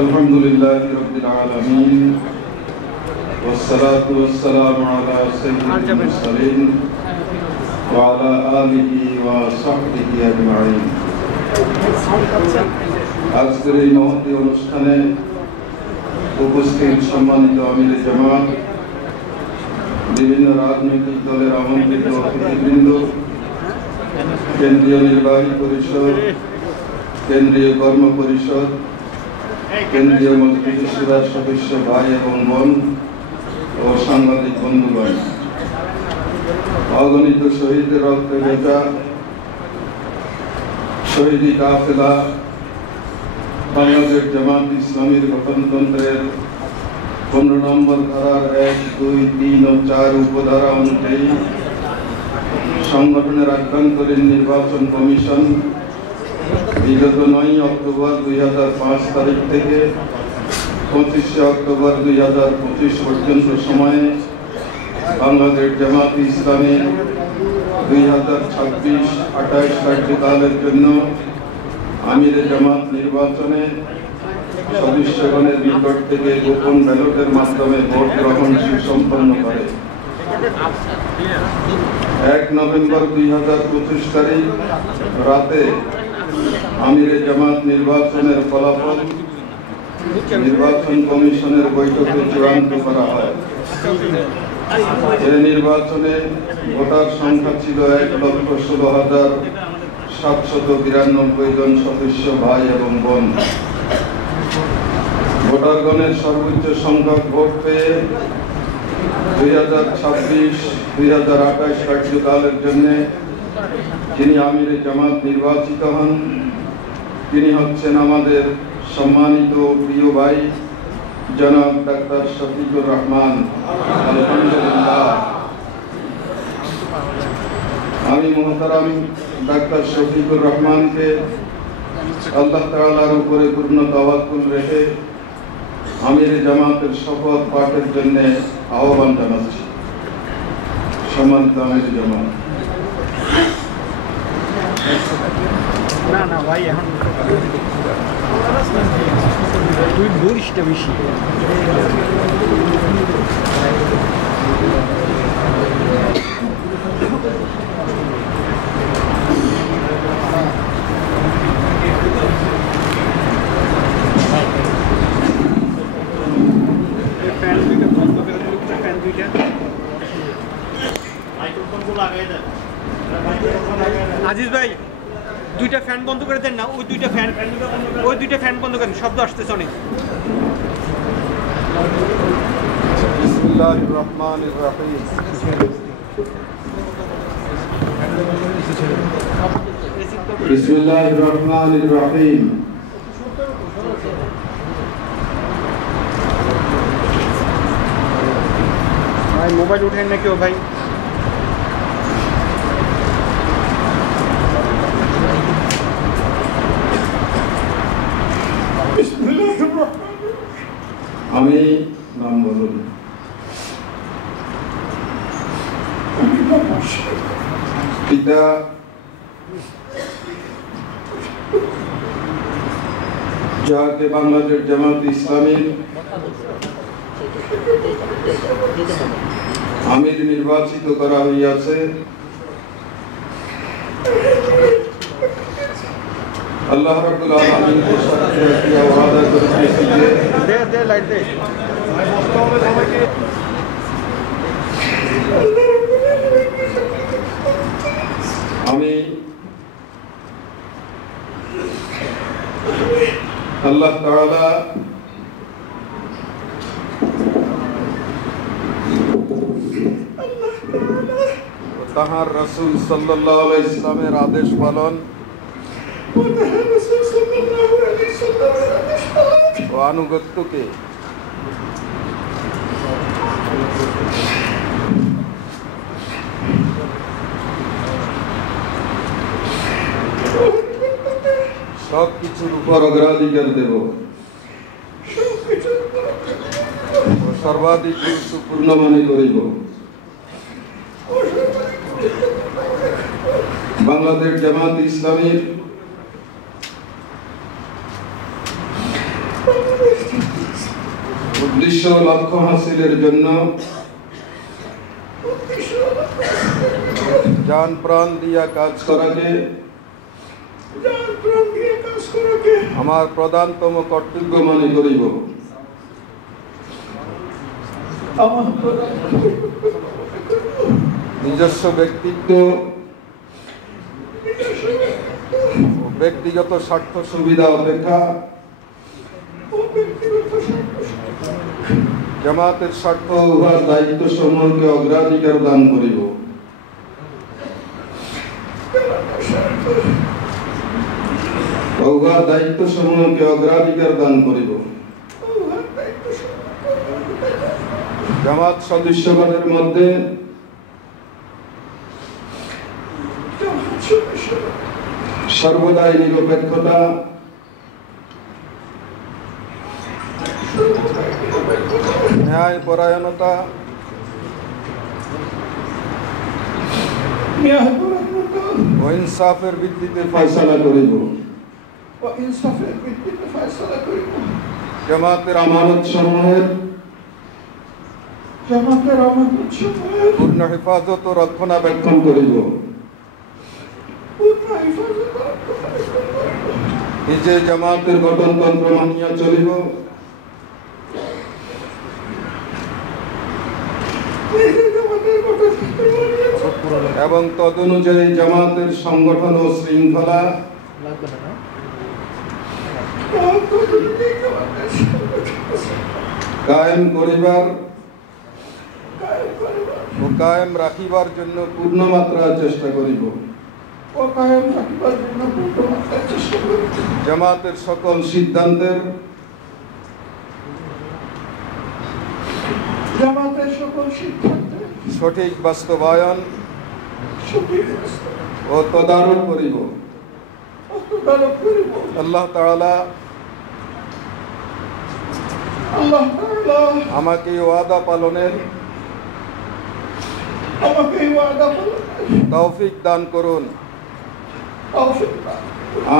আলহামদুলিল্লাহি রাব্বিল আলামিন ওয়াসসালাতু ওয়াসসালামু আলা সাইয়্যিদিল মুরসালিন ওয়া আলা আলিহি ওয়া সাহবিহি আজমাইন। আজকের এই মহতী অনুষ্ঠানে উপস্থিত সম্মানিত আমিরে জামাত, বিভিন্ন রাজনৈতিক দলের আমন্ত্রিত অতিথিবৃন্দ, কেন্দ্রীয় নির্বাহী পরিষদ, কেন্দ্রীয় কর্ম পরিষদ, কেন্দ্রীয় মজলিস শুরার সদস্য ভাই এবং বোন ও সাংবাদিক বন্ধুগণ, অগণিত শহীদের রক্তে ভেজা শহীদি কাফেলা বাংলাদেশ জামাত ইসলামীর গঠনতন্ত্রের 15 নম্বর ধারার 1, 2, 3 ও 4 উপধারা অনুযায়ী সংগঠনের আভ্যন্তরীণ নির্বাচন কমিশন বিগত 9 অক্টোবর 2005 তারিখ থেকে 25 অক্টোবর 2025 পর্যন্ত সময়ে বাংলাদেশ জামাত ইসলামী 2026-28 কার্যকালের জন্য আমিরে জামাত নির্বাচনে সদস্যগণের নিকট থেকে গোপন ব্যালটের মাধ্যমে ভোট গ্রহণ সুসম্পন্ন করে। 1 নভেম্বর 2025 তারিখ রাতে আমিরে জামাত নির্বাচনের ফলাফল নির্বাচন কমিশনের বৈঠকে চূড়ান্ত করা হয়। এই নির্বাচনে ভোটার সংখ্যা ছিল 1,16,792 জন সদস্য ভাই এবং বোন। ভোটারগণের সর্বোচ্চ সংখ্যক ভোট পেয়ে 2026-2028 কার্যকালের জন্য যিনি আমিরে জামাত নির্বাচিত হন তিনি হচ্ছেন আমাদের সম্মানিত প্রিয় ভাই জনাব ডাক্তার শফিকুর রহমান। আলহামদুলিল্লাহ। আমি মুহতারাম ডাক্তার শফিকুর রহমানকে আল্লাহ তাআলার উপরে পূর্ণ তাওয়াক্কুল রেখে আমিরে জামাতের শপথ পাঠের জন্য আহ্বান জানাচ্ছি। সম্মানিত আমিরে জামাত, না ভাই এখন তুই বলিসটা বেশি। আজিজ ভাই, 2টা ফ্যান বন্ধ করে দেন না। ওই দুইটা ফ্যান বন্ধ করেন, শব্দ আসতেছে অনেক। বিসমিল্লাহির রহমানির রহিম। বিসমিল্লাহির রহমানির রহিম। ভাই মোবাইল উঠেন না কেউ ভাই। আমি নাম বলুন। পিতা যাকে বাংলাদেশ জামাত ইসলামীর আমির নির্বাচিত করা হইয়াছে, আল্লাহ রাব্বুল আলামিনের সাথে ওয়াদা করেছি যে আমি আল্লাহ তাআলা তাহার রাসূল সাল্লাল্লাহু আলাইহি ওয়াসাল্লামের আদেশ পালন ও আনুগত্যকে সবকিছুর উপর অগ্রাধিকার দেব ও সর্বাধিক গুরুত্বপূর্ণ মনে করিব। বাংলাদেশ জামাত ইসলামীর উদ্দেশ্য লক্ষ্য হাসিলের জন্য জান প্রাণ দিয়া কাজ করাকে আমার প্রধানতম কর্তব্য মনে করিব। নিজস্ব ব্যক্তিত্ব ও ব্যক্তিগত স্বার্থ সুবিধা অপেক্ষা জামাতের স্বার্থ উহার দায়িত্ব সমূহকে অগ্রাধিকার দান করিব। উহার দায়িত্ব সমূহকে অগ্রাধিকার দান করিব। জামাত সদস্যগণের মধ্যে সর্বদাই নিরপেক্ষতা, ন্যায় পরায়ণতা, ও ইনসাফের ভিত্তিতে ফয়সালা করিব। জামাতের আমানত সমূহের পূর্ণ হেফাজত ও রক্ষণাবেক্ষণ করিব। নিজে জামাতের গঠনতন্ত্র মানিয়া চলিব এবং তদনুযায়ী জামাতের সংগঠন ও শৃঙ্খলা কায়েম করিবার ও কায়েম রাখিবার জন্য পূর্ণমাত্রা চেষ্টা করিব। জামাতের সকল সিদ্ধান্তের সঠিক বাস্তবায়ন ও তদারক করিব। আল্লাহ তাআলা আমাকে ওয়াদা পালনের তৌফিক দান করুন।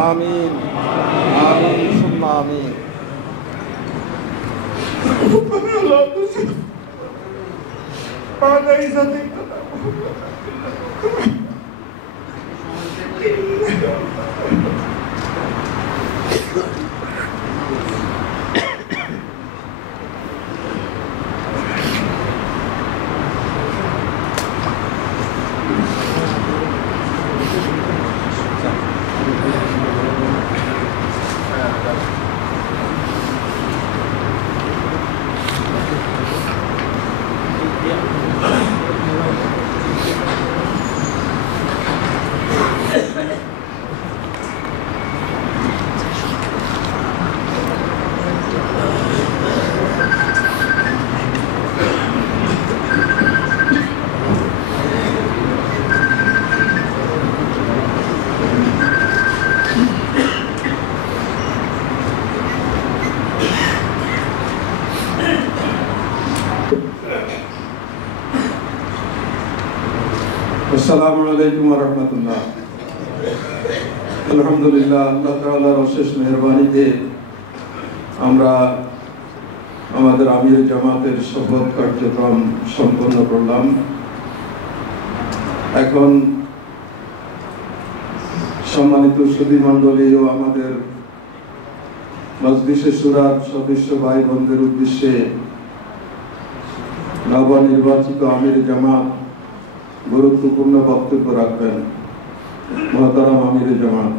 আমিন আমিন সুম্মা আমিন। আসসালামু আলাইকুম ওয়া রাহমাতুল্লাহ। আলহামদুলিল্লাহ, আল্লাহ তাআলার অশেষ মেহেরবানিতে আমরা আমাদের আমির জামাতের শপথ কার্যক্রম সম্পন্ন করলাম। এখন সম্মানিত সুধীমণ্ডলী ও আমাদের মজলিসে শুরার সদস্য ভাই বোনদের উদ্দেশ্যে নবনির্বাচিত আমির জামাত গুরুত্বপূর্ণ বক্তব্য রাখবেন। মহতারাম আমির জামাত।